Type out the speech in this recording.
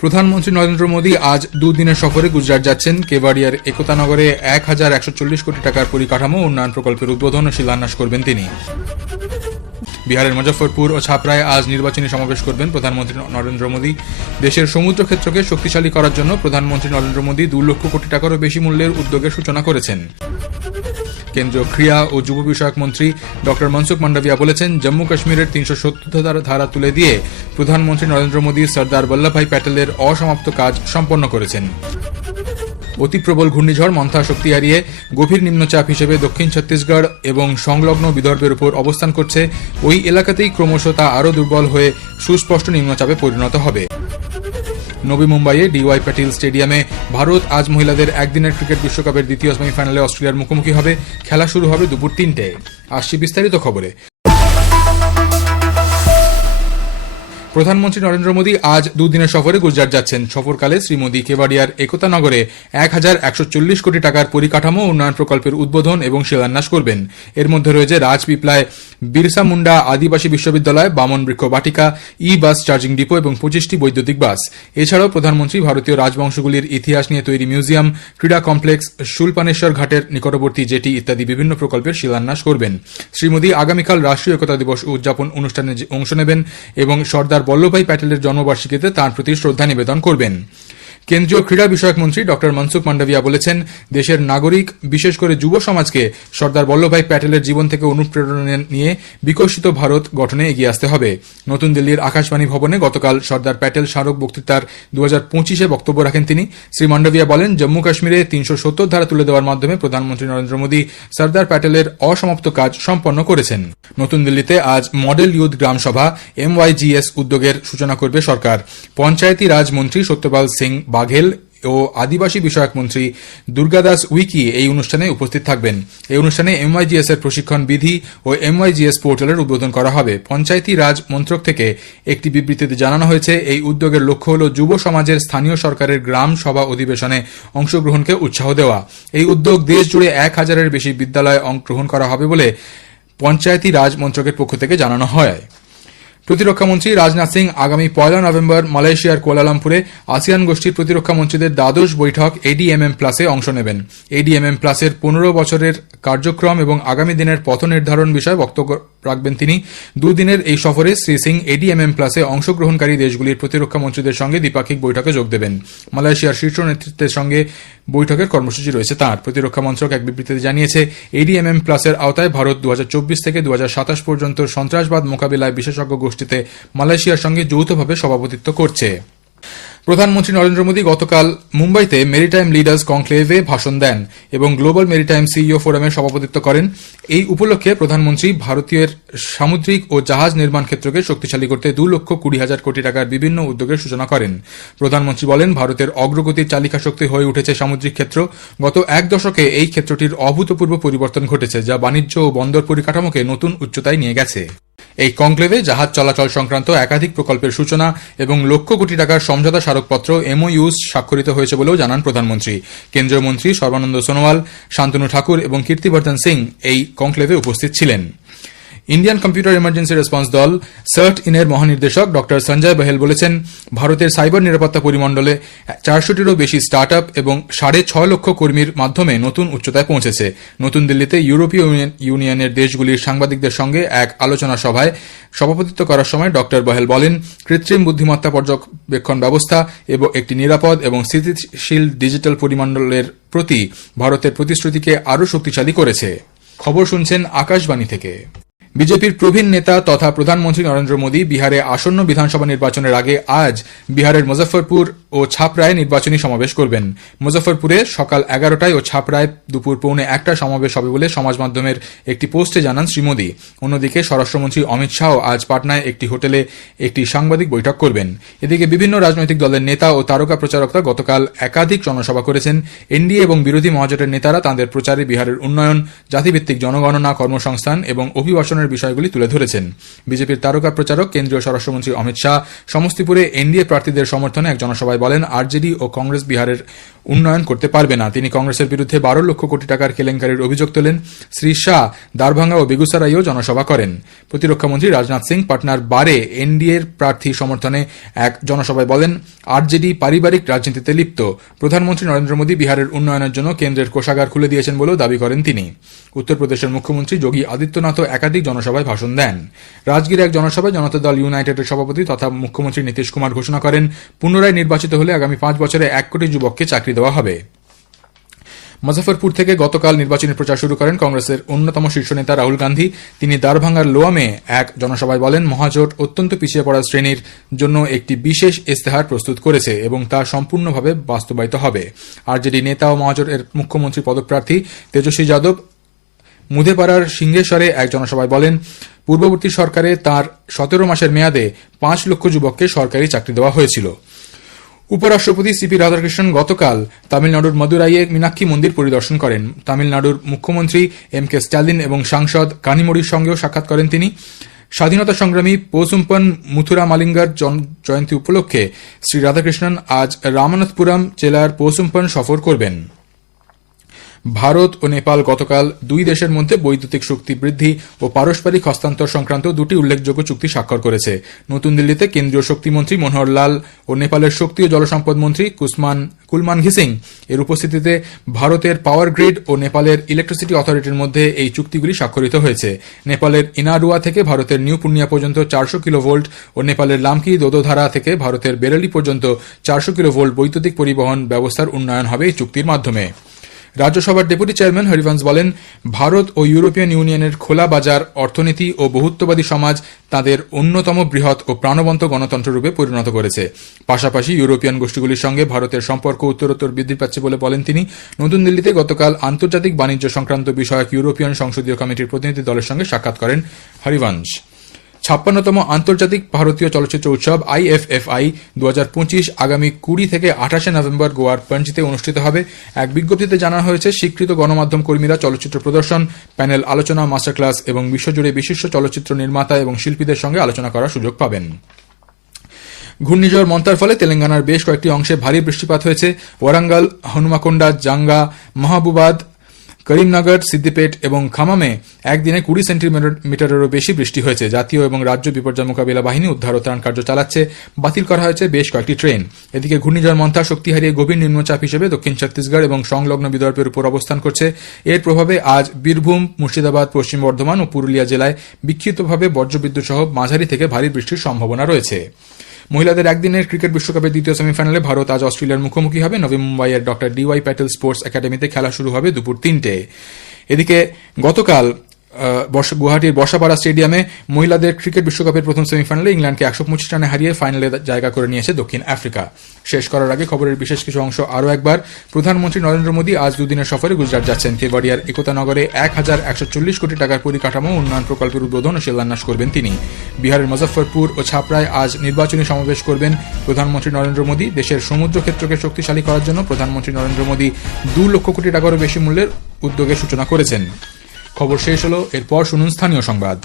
প্রধানমন্ত্রী নরেন্দ্র মোদী আজ দুদিনের সফরে গুজরাট যাচ্ছেন। কেবাড়িয়ার একতানগরে এক হাজার একশো চল্লিশ কোটি টাকার পরিকাঠামো উন্নয়ন প্রকল্পের উদ্বোধন ও শিলান্যাস করবেন তিনি। বিহারের মুজফ্ফরপুর ও ছাপড়ায় আজ নির্বাচনী সমাবেশ করবেন প্রধানমন্ত্রী নরেন্দ্র মোদী। দেশের সমুদ্র ক্ষেত্রকে শক্তিশালী করার জন্য প্রধানমন্ত্রী নরেন্দ্র মোদী দু লক্ষ কোটি টাকারও বেশি মূল্যের উদ্যোগের সূচনা করেছেন। কেন্দ্রীয় ক্রীড়া ও যুব বিষয়ক মন্ত্রী ডক্টর মনসুখ মান্ডাভিয়া বলেছেন, জম্মু কাশ্মীরের তিনশো সত্তর ধারা তুলে দিয়ে প্রধানমন্ত্রী নরেন্দ্র মোদী সর্দার বল্লভভাই প্যাটেলের অসমাপ্ত কাজ সম্পন্ন করেছেন। অতি প্রবল ঘূর্ণিঝড় মন্থা শক্তি হারিয়ে গভীর নিম্নচাপ হিসেবে দক্ষিণ ছত্তিশগড় এবং সংলগ্ন বিদর্ভের উপর অবস্থান করছে। ওই এলাকাতেই ক্রমশ তা আরও দুর্বল হয়ে সুস্পষ্ট নিম্নচাপে পরিণত হবে। নবী মুম্বাইয়ে ডিওয়াই প্যাটিল স্টেডিয়ামে ভারত আজ মহিলাদের একদিনের ক্রিকেট বিশ্বকাপের দ্বিতীয় সেমিফাইনালে অস্ট্রেলিয়ার মুখোমুখি হবে। খেলা শুরু হবে দুপুর তিনটে। আসছি বিস্তারিত খবরে। প্রধানমন্ত্রী নরেন্দ্র মোদী আজ দুদিনের সফরে গুজরাট যাচ্ছেন। সফরকালে শ্রী মোদী কেবাড়িয়ার একতা নগরে এক হাজার একশো চল্লিশ কোটি টাকার পরিকাঠামো উন্নয়ন প্রকল্পের উদ্বোধন এবং শিলান্যাস করবেন। এর মধ্যে রয়েছে রাজপিপলায় বিরসা মুন্ডা আদিবাসী বিশ্ববিদ্যালয়, বামন বৃক্ষ বাটিকা ই বাস চার্জিং ডিপো এবং পঁচিশটি বৈদ্যুতিক বাস। এছাড়াও প্রধানমন্ত্রী ভারতীয় রাজবংশগুলির ইতিহাস নিয়ে তৈরি মিউজিয়াম, ক্রীড়া কমপ্লেক্স শুলপানেশ্বর ঘাটের নিকটবর্তী জেটি ইত্যাদি বিভিন্ন প্রকল্পের শিলান্যাস করবেন। শ্রী মোদী আগামীকাল রাষ্ট্রীয় একতা দিবস উদযাপন অনুষ্ঠানে অংশ নেবেন এবং সর্দার বল্লভভাই প্যাটেলের জন্মবার্ষিকীতে তাঁর প্রতি শ্রদ্ধা নিবেদন করবেন। কেন্দ্রীয় ক্রীড়া বিষয়ক মন্ত্রী ডক্টর মনসুখ মান্ডাভিয়া বলেছেন, দেশের নাগরিক, বিশেষ করে যুব সমাজকে সর্দার বল্লভভাই প্যাটেলের জীবন থেকে অনুপ্রেরণা নিয়ে বিকশিত ভারত গঠনে এগিয়ে আসতে হবে। নতুন দিল্লির আকাশবাণী ভবনে গতকাল সর্দার প্যাটেল স্মারক বক্তৃতার দু হাজার পঁচিশে বক্তব্য রাখেন তিনি। শ্রী মান্ডাভিয়া বলেন, জম্মু কাশ্মীরে তিনশো সত্তর ধারা তুলে দেওয়ার মাধ্যমে প্রধানমন্ত্রী নরেন্দ্র মোদী সর্দার প্যাটেলের অসমাপ্ত কাজ সম্পন্ন করেছেন। নতুন দিল্লিতে আজ মডেল ইউথ গ্রাম সভা, এমওয়াইজিএস উদ্যোগের সূচনা করবে সরকার। পঞ্চায়েতি রাজ মন্ত্রী সত্যপাল সিং বাঘেল ও আদিবাসী বিষয়ক মন্ত্রী দুর্গাদাস উইকি এই অনুষ্ঠানে উপস্থিত থাকবেন। এই অনুষ্ঠানে এমওয়াইজিএস এর প্রশিক্ষণ বিধি ও এমওয়াইজিএস পোর্টালের উদ্বোধন করা হবে। পঞ্চায়েতি রাজ মন্ত্রক থেকে একটি বিবৃতিতে জানানো হয়েছে, এই উদ্যোগের লক্ষ্য হল যুব সমাজের স্থানীয় সরকারের গ্রাম সভা অধিবেশনে অংশগ্রহণকে উৎসাহ দেওয়া। এই উদ্যোগ দেশ জুড়ে এক হাজারের বেশি বিদ্যালয়ে অংশগ্রহণ করা হবে বলে পঞ্চায়েতি রাজ মন্ত্রকের পক্ষ থেকে জানানো হয়। প্রতিরক্ষামন্ত্রী রাজনাথ সিং আগামী পয়লা নভেম্বর মালয়েশিয়ার কোয়ালালামপুরে আসিয়ান গোষ্ঠীর প্রতিরক্ষা মন্ত্রীদের দ্বাদশ বৈঠক এডিএমএম প্লাসে অংশ নেবেন। এডিএমএম প্লাসের পনেরো বছরের কার্যক্রম এবং আগামী দিনের পথ নির্ধারণ বিষয়ে বক্তব্য রাখবেন তিনি। দুদিনের এই সফরে শ্রী সিং এডিএমএম প্লাসে অংশগ্রহণকারী দেশগুলির প্রতিরক্ষা মন্ত্রীদের সঙ্গে দ্বিপাক্ষিক বৈঠকে যোগ দেবেন। মালয়েশিয়ার শীর্ষ নেতৃত্বের সঙ্গে বৈঠকের কর্মসূচি রয়েছে তাঁর। প্রতিরক্ষা মন্ত্রক এক বিবৃতিতে জানিয়েছে এডিএমএম প্লাসের আওতায় ভারত দু হাজার চব্বিশ থেকে দু হাজার সাতাশ পর্যন্ত সন্ত্রাসবাদ মোকাবিলায় বিশেষজ্ঞ গোষ্ঠীতে মালয়েশিয়ার সঙ্গে যৌথভাবে সভাপতিত্ব করছে। প্রধানমন্ত্রী নরেন্দ্র মোদী গতকাল মুম্বাইতে মেরিটাইম লিডার্স কনক্লেভে ভাষণ দেন এবং গ্লোবাল মেরিটাইম সিইও ফোরামের সভাপতিত্ব করেন। এই উপলক্ষে প্রধানমন্ত্রী ভারতীয় সামুদ্রিক ও জাহাজ নির্মাণ ক্ষেত্রকে শক্তিশালী করতে দু লক্ষ কুড়ি হাজার কোটি টাকার বিভিন্ন উদ্যোগের সূচনা করেন। প্রধানমন্ত্রী বলেন, ভারতের অগ্রগতির চালিকা শক্তি হয়ে উঠেছে সামুদ্রিক ক্ষেত্র। গত এক দশকে এই ক্ষেত্রটির অভূতপূর্ব পরিবর্তন ঘটেছে, যা বাণিজ্য ও বন্দর পরিকাঠামোকে নতুন উচ্চতায় নিয়ে গেছে। এই কনক্লেভে জাহাজ চলাচল সংক্রান্ত একাধিক প্রকল্পের সূচনা এবং লক্ষ কোটি টাকার সমঝোতা স্মারকপত্র, এমওইউস স্বাক্ষরিত হয়েছে বলেও জানান প্রধানমন্ত্রী। কেন্দ্রীয় মন্ত্রী সর্বানন্দ সোনোয়াল, শান্তনু ঠাকুর এবং কীর্তিবর্ধন সিং এই কনক্লেভে উপস্থিত ছিলেন। ইন্ডিয়ান কম্পিউটার ইমার্জেন্সি রেসপন্স দল সার্ট ইনের মহানির্দেশক ডক্টর সঞ্জয় বহেল বলেছেন, ভারতের সাইবার নিরাপত্তা পরিমণ্ডলে চারশোটিরও বেশি স্টার্ট আপ এবং সাড়ে ছ লক্ষ কর্মীর মাধ্যমে নতুন উচ্চতায় পৌঁছেছে। নতুন দিল্লিতে ইউরোপীয় ইউনিয়নের দেশগুলির সাংবাদিকদের সঙ্গে এক আলোচনা সভায় সভাপতিত্ব করার সময় ডক্টর বহেল বলেন, কৃত্রিম বুদ্ধিমত্তা পর্যবেক্ষণ ব্যবস্থা এবং একটি নিরাপদ এবং স্থিতিশীল ডিজিটাল পরিমণ্ডলের প্রতি ভারতের প্রতিশ্রুতিকে আরও শক্তিশালী করেছে। খবর শুনছেন আকাশবাণী থেকে। বিজেপির প্রবীণ নেতা তথা প্রধানমন্ত্রী নরেন্দ্র মোদী বিহারে আসন্ন বিধানসভা নির্বাচনের আগে আজ বিহারের মুজফ্ফরপুর ও ছাপড়ায় নির্বাচনী সমাবেশ করবেন। মুজফ্ফরপুরে সকাল এগারোটায় ও ছাপড়ায় দুপুর পৌনে একটা সমাবেশ হবে বলে সমাজ মাধ্যমের একটি পোস্টে জানান শ্রী মোদী। অন্যদিকে স্বরাষ্ট্রমন্ত্রী অমিত শাহ আজ পাটনায় একটি হোটেলে একটি সাংবাদিক বৈঠক করবেন। এদিকে বিভিন্ন রাজনৈতিক দলের নেতা ও তারকা প্রচারকরা গতকাল একাধিক জনসভা করেছেন। এনডিএ এবং বিরোধী মহাজোটের নেতারা তাদের প্রচারে বিহারের উন্নয়ন, জাতিভিত্তিক জনগণনা কর্মসংস্থান এবং অভিবাসনের বিষয়গুলি তুলে ধরেছেন। বিজেপির তারকা প্রচারক কেন্দ্রীয় স্বরাষ্ট্রমন্ত্রী অমিত শাহ সমস্তিপুরে এনডিএ প্রার্থীদের সমর্থনে এক জনসভায় বলেন, আরজেডি ও কংগ্রেস বিহারের উন্নয়ন করতে পারবে না। তিনি কংগ্রেসের বিরুদ্ধে বারো লক্ষ কোটি টাকার কেলেঙ্কারির অভিযোগ তোলেন। শ্রী শাহ, দারভাঙ্গা ও বেগুসারাইও জনসভা করেন। প্রতিরক্ষামন্ত্রী রাজনাথ সিং পাটনার বারে এনডিএর প্রার্থী সমর্থনে এক জনসভায় বলেন, আরজেডি পারিবারিক রাজনীতিতে লিপ্ত। প্রধানমন্ত্রী নরেন্দ্র মোদী বিহারের উন্নয়নের জন্য কেন্দ্রের কোষাগার খুলে দিয়েছেন বলেও দাবি করেন তিনি। উত্তরপ্রদেশের মুখ্যমন্ত্রী যোগী আদিত্যনাথও একাধিক জনসভায় ভাষণ দেন। রাজগীরে এক জনসভায় জনতা দল ইউনাইটেডের সভাপতি তথা মুখ্যমন্ত্রী নীতিশ কুমার ঘোষণা করেন, পুনরায় নির্বাচিত হলে আগামী পাঁচ বছরে এক কোটি যুবককে চাকরি দেওয়া হবে। মুজফরপুর থেকে গতকাল নির্বাচনী প্রচার শুরু করেন কংগ্রেসের অন্যতম শীর্ষ নেতা রাহুল গান্ধী। তিনি দারভাঙ্গার লোয়ামে এক জনসভায় বলেন, মহাজোট অত্যন্ত পিছিয়ে পড়া শ্রেণির জন্য একটি বিশেষ ইস্তেহার প্রস্তুত করেছে এবং তা সম্পূর্ণভাবে বাস্তবায়িত হবে। আরজেডি নেতা ও মহাজোটের মুখ্যমন্ত্রী পদপ্রার্থী তেজস্বী যাদব মুদেপাড়ার সিংহেশ্বরে এক জনসভায় বলেন, পূর্ববর্তী সরকারে তার সতেরো মাসের মেয়াদে পাঁচ লক্ষ যুবককে সরকারি চাকরি দেওয়া হয়েছিল। উপরাষ্ট্রপতি সিপি রাধাকৃষ্ণন গতকাল তামিলনাড়ুর মদুরাইয়ে মীনাক্ষী মন্দির পরিদর্শন করেন। তামিলনাড়ুর মুখ্যমন্ত্রী এম কে স্ট্যালিন এবং সাংসদ কানিমোড়ির সঙ্গেও সাক্ষাৎ করেন তিনি। স্বাধীনতা সংগ্রামী পৌসুম্পন মুথুরা মালিঙ্গার জয়ন্তী উপলক্ষে শ্রী রাধাকৃষ্ণন আজ রামনাথপুরম জেলার পৌসুম্পন সফর করবেন। ভারত ও নেপাল গতকাল দুই দেশের মধ্যে বৈদ্যুতিক শক্তি বৃদ্ধি ও পারস্পরিক হস্তান্তর সংক্রান্ত দুটি উল্লেখযোগ্য চুক্তি স্বাক্ষর করেছে। নতুন দিল্লিতে কেন্দ্রীয় শক্তিমন্ত্রী মনোহর লাল ও নেপালের শক্তি ও জলসম্পদ মন্ত্রী কুসমান কুলমান ঘিসিং এর উপস্থিতিতে ভারতের পাওয়ার গ্রিড ও নেপালের ইলেকট্রিসিটি অথরিটির মধ্যে এই চুক্তিগুলি স্বাক্ষরিত হয়েছে। নেপালের ইনারুয়া থেকে ভারতের নিউ পুর্নিয়া পর্যন্ত চারশো কিলোভোল্ট ও নেপালের লামকি দোদোধারা থেকে ভারতের বেরেলি পর্যন্ত চারশো কিলোভোল্ট বৈদ্যুতিক পরিবহন ব্যবস্থার উন্নয়ন হবে এই চুক্তির মাধ্যমে। রাজ্যসভার ডেপুটি চেয়ারম্যান হরিবংশ বলেন, ভারত ও ইউরোপিয়ান ইউনিয়নের খোলা বাজার, অর্থনীতি ও বহুত্ববাদী সমাজ তাদের অন্যতম বৃহৎ ও প্রাণবন্ত গণতন্ত্র রূপে পরিণত করেছে। পাশাপাশি ইউরোপিয়ান গোষ্ঠীগুলির সঙ্গে ভারতের সম্পর্ক উত্তরোত্তর বৃদ্ধি পাচ্ছে বলে বলেন তিনি। নতুন দিল্লিতে গতকাল আন্তর্জাতিক বাণিজ্য সংক্রান্ত বিষয়ক ইউরোপিয়ান সংসদীয় কমিটির প্রতিনিধি দলের সঙ্গে সাক্ষাৎ করেন হরিবংশ। ছাপ্পান্নতম আন্তর্জাতিক ভারতীয় চলচ্চিত্র উৎসব আইএফএফআই দু হাজার পঁচিশ আগামী কুড়ি থেকে আঠাশে নভেম্বর গোয়ার পঞ্জিতে অনুষ্ঠিত হবে। এক বিজ্ঞপ্তিতে জানানো হয়েছে, স্বীকৃত গণমাধ্যম কর্মীরা চলচ্চিত্র প্রদর্শন, প্যানেল আলোচনা মাস্টার ক্লাস এবং বিশ্বজুড়ে বিশিষ্ট চলচ্চিত্র নির্মাতা এবং শিল্পীদের সঙ্গে আলোচনা করার সুযোগ পাবেন। ঘূর্ণিঝড় মন্তার ফলে তেলেঙ্গানার বেশ কয়েকটি অংশে ভারী বৃষ্টিপাত হয়েছে। ওয়ারাঙ্গাল, হনুমাকোন্ডা, জাঙ্গা, মাহবুবাদ করিমনগর সিদ্দিপেট এবং খামামে একদিনে কুড়ি সেন্টিমিটারেরও বেশি বৃষ্টি হয়েছে। জাতীয় এবং রাজ্য বিপর্যয় মোকাবিলা বাহিনী উদ্ধার ও ত্রাণ কার্য চালাচ্ছে। বাতিল করা হয়েছে বেশ কয়েকটি ট্রেন। এদিকে ঘূর্ণিঝড় মন্থা শক্তি হারিয়ে গভীর নিম্নচাপ হিসেবে দক্ষিণ ছত্তিশগড় এবং সংলগ্ন বিদর্ভের উপর অবস্থান করছে। এর প্রভাবে আজ বীরভূম, মুর্শিদাবাদ, পশ্চিম বর্ধমান ও পুরুলিয়া জেলায় বিক্ষিপ্তভাবে বজ্রবিদ্যুৎ সহ মাঝারি থেকে ভারী বৃষ্টির সম্ভাবনা রয়েছে। মহিলাদের একদিনের ক্রিকেট বিশ্বকাপের দ্বিতীয় সেমিফাইনালে ভারত আজ অস্ট্রেলিয়ার মুখোমুখি হবে। নবী মুম্বাইয়ের ডক্টর ডিওয়াই প্যাটেল স্পোর্টস একাডেমিতে খেলা শুরু হবে দুপুর তিনটে। এদিকে গতকাল গুয়াহাটির বর্ষাপাড়া স্টেডিয়ামে মহিলাদের ক্রিকেট বিশ্বকাপের প্রথম সেমিফাইনালে ইংল্যান্ডকে একশো পঁচিশ রানে হারিয়ে ফাইনালে জায়গা করে নিয়েছে দক্ষিণ আফ্রিকা। শেষ করার আগে খবরের বিশেষ কিছু অংশ আরও একবার। প্রধানমন্ত্রী নরেন্দ্র মোদী আজ দুদিনের সফরে গুজরাট যাচ্ছেন। কেবাড়িয়ার একতা নগরে এক হাজার একশো চল্লিশ কোটি টাকার পরিকাঠামো উন্নয়ন প্রকল্পের উদ্বোধন ও শিলান্যাস করবেন তিনি। বিহারের মুজফ্ফরপুর ও ছাপড়ায় আজ নির্বাচনী সমাবেশ করবেন প্রধানমন্ত্রী নরেন্দ্র মোদী। দেশের সমুদ্র ক্ষেত্রকে শক্তিশালী করার জন্য প্রধানমন্ত্রী নরেন্দ্র মোদী দু লক্ষ কোটি টাকারও বেশি মূল্যের উদ্যোগের সূচনা করেছেন। খবর শেষ হলো এরপর শুনুন স্থানীয় সংবাদ।